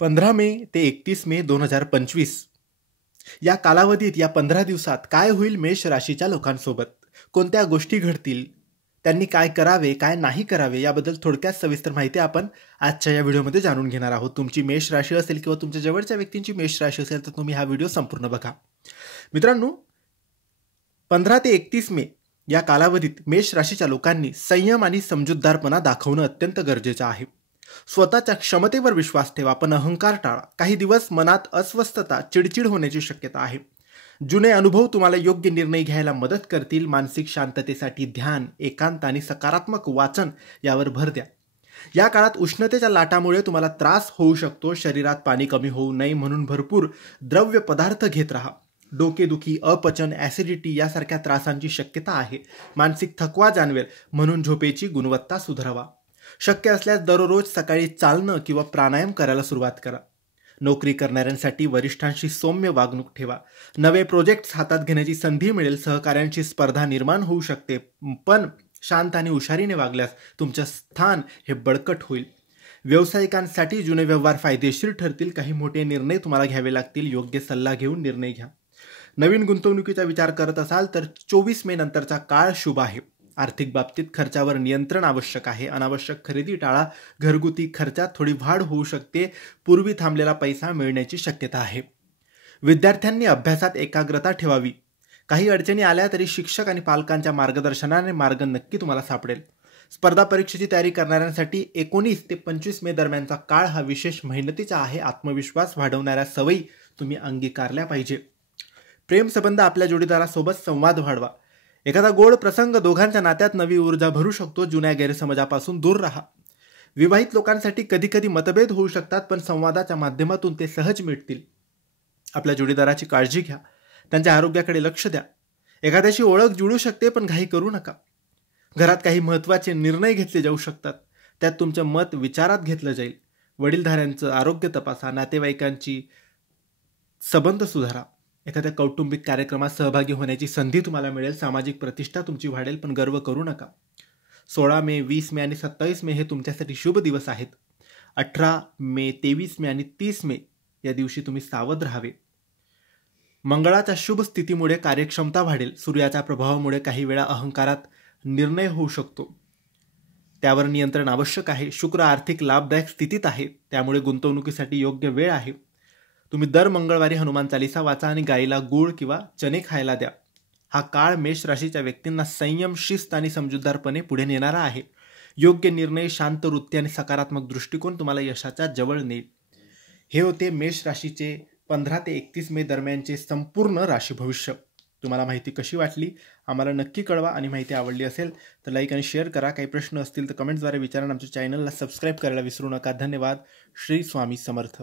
15 मे ते 31 मे 2025 या कालावधीत या 15 दिवसात काय होईल मेष राशीच्या लोकांसोबत, कोणत्या गोष्टी घडतील, त्यांनी काय करावे काय नाही करावे याबद्दल थोडक्यात सविस्तर माहिती आपण आजच्या या व्हिडिओमध्ये जाणून घेणार आहोत. तुमची मेष राशी असेल किंवा तुमच्या जवळच्या व्यक्तींची मेष राशी असेल तर तुम्ही हा व्हिडिओ संपूर्ण बघा. मित्रांनो, 15 ते 31 मे या कालावधीत मेष राशीच्या लोकांनी संयम आणि समजूतदारपणा दाखवणं अत्यंत गरजेचं आहे. स्वतःच्या क्षमतेवर विश्वास ठेवा, पण अहंकार टाळा. काही दिवस मनात अस्वस्थता, चिडचिड होण्याची शक्यता आहे. जुने अनुभव तुम्हाला योग्य निर्णय घ्यायला मदत करतील. मानसिक शांततेसाठी ध्यान, एकांत आणि सकारात्मक वाचन यावर भर द्या. या काळात उष्णतेच्या लाटामुळे तुम्हाला त्रास होऊ शकतो. शरीरात पाणी कमी होऊ नये म्हणून भरपूर द्रव्य पदार्थ घेत राहा. डोकेदुखी, अपचन, ॲसिडिटी यासारख्या त्रासांची शक्यता आहे. मानसिक थकवा जाणवेल म्हणून झोपेची गुणवत्ता सुधारावा. शक्य असल्यास दररोज सकाळी चालणं किंवा प्राणायाम करायला सुरुवात करा. नोकरी करणाऱ्यांसाठी वरिष्ठांशी सौम्य वागणूक ठेवा. नवे प्रोजेक्ट्स हातात घेण्याची संधी मिळेल. सहकाऱ्यांची स्पर्धा निर्माण होऊ शकते, पण शांत आणि हुशारीने वागल्यास तुमचं स्थान हे बळकट होईल. व्यावसायिकांसाठी जुने व्यवहार फायदेशीर ठरतील. काही मोठे निर्णय तुम्हाला घ्यावे लागतील. योग्य सल्ला घेऊन निर्णय घ्या. नवीन गुंतवणुकीचा विचार करत असाल तर 24 मे नंतरचा काळ शुभ आहे. आर्थिक बाबतीत खर्चावर नियंत्रण आवश्यक आहे. अनावश्यक खरेदी टाळा. घरगुती खर्चात थोडी वाढ होऊ शकते. पूर्वी थांबलेला पैसा मिळण्याची शक्यता आहे. विद्यार्थ्यांनी अभ्यासात एकाग्रता ठेवावी. काही अडचणी आल्या तरी शिक्षक आणि पालकांच्या मार्गदर्शनाने मार्ग नक्की तुम्हाला सापडेल. स्पर्धा परीक्षेची तयारी करणाऱ्यांसाठी 19 ते 25 मे दरम्यानचा काळ हा विशेष मेहनतीचा आहे. आत्मविश्वास वाढवणाऱ्या सवयी तुम्ही अंगीकारल्या पाहिजे. प्रेम संबंध आपल्या जोडीदारासोबत संवाद वाढवा. एखादा गोड प्रसंग दोघांच्या नात्यात नवी ऊर्जा भरू शकतो. जुन्या गैरसमजापासून दूर राहा. विवाहित लोकांसाठी कधी कधी मतभेद होऊ शकतात, पण संवादाच्या माध्यमातून ते सहज मिटतील. आपल्या जोडीदाराची काळजी घ्या. त्यांच्या आरोग्याकडे लक्ष द्या. एखाद्याशी ओळख जुळू शकते, पण घाई करू नका. घरात काही महत्त्वाचे निर्णय घेतले जाऊ शकतात. त्यात तुमचं मत विचारात घेतलं जाईल. वडीलधाऱ्यांचं आरोग्य तपासा. नातेवाईकांची संबंध सुधारा. एखाद्या कौटुंबिक कार्यक्रमात सहभागी होण्याची संधी तुम्हाला मिळेल. सामाजिक प्रतिष्ठा तुमची वाढेल, पण गर्व करू नका. 16 मे, 20 मे आणि 27 मे हे तुमच्यासाठी शुभ दिवस आहेत. 18 मे, 23 मे आणि 30 मे या दिवशी तुम्ही सावध राहावे. मंगळाच्या शुभ स्थितीमुळे कार्यक्षमता वाढेल. सूर्याच्या प्रभावामुळे काही वेळा अहंकारात निर्णय होऊ शकतो, त्यावर नियंत्रण आवश्यक आहे. शुक्र आर्थिक लाभदायक स्थितीत आहे, त्यामुळे गुंतवणुकीसाठी योग्य वेळ आहे. तुम्ही दर मंगळवारी हनुमान चालीसा वाचा आणि गाईला गूळ किंवा चणे खायला द्या. हा काळ मेष राशीच्या व्यक्तींना संयम, शिस्त आणि समजूतदारपणे पुढे नेणारा आहे. योग्य निर्णय, शांत वृत्ती आणि सकारात्मक दृष्टिकोन तुम्हाला यशाच्या जवळ नेईल. हे होते मेष राशीचे 15 ते 31 मे दरम्यानचे संपूर्ण राशी भविष्य. तुम्हाला माहिती कशी वाटली आम्हाला नक्की कळवा, आणि माहिती आवडली असेल तर लाईक आणि शेअर करा. काही प्रश्न असतील तर कमेंट्सद्वारे विचारा. आमच्या चॅनलला सबस्क्राईब करायला विसरू नका. धन्यवाद. श्री स्वामी समर्थ.